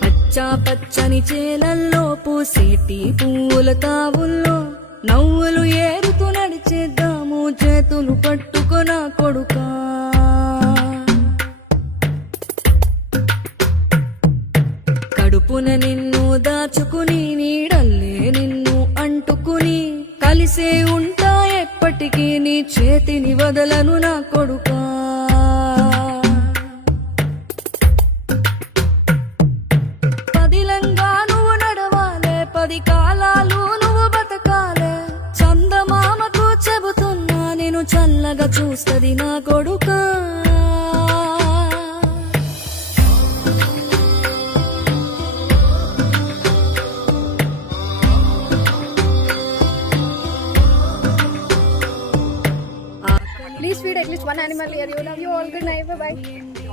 పచ్చా పచ్చని చేలల్లో పూసేటి పువ్వుల తావుల్లో నవ్వులు ఏరుతూ నడిచేద్దాము చేతులు పట్టుకొన కొడుకా. కడుపున నిన్ను దాచుకుని నీడల్లే నిన్ను అంటుకుని కలిసే ఉంటా ఎప్పటికీ నీ చేతిని వదలను నా కొడుకా. పదిలంగా నువ్వు నడవాలే, 10 కాలాలు నువ్వు బతకాలే. చందమామకు చెబుతున్నా నేను చల్లగా చూస్తది నా కొడుకా. Please feed at least one animal here. You love you all. Good night. Bye bye.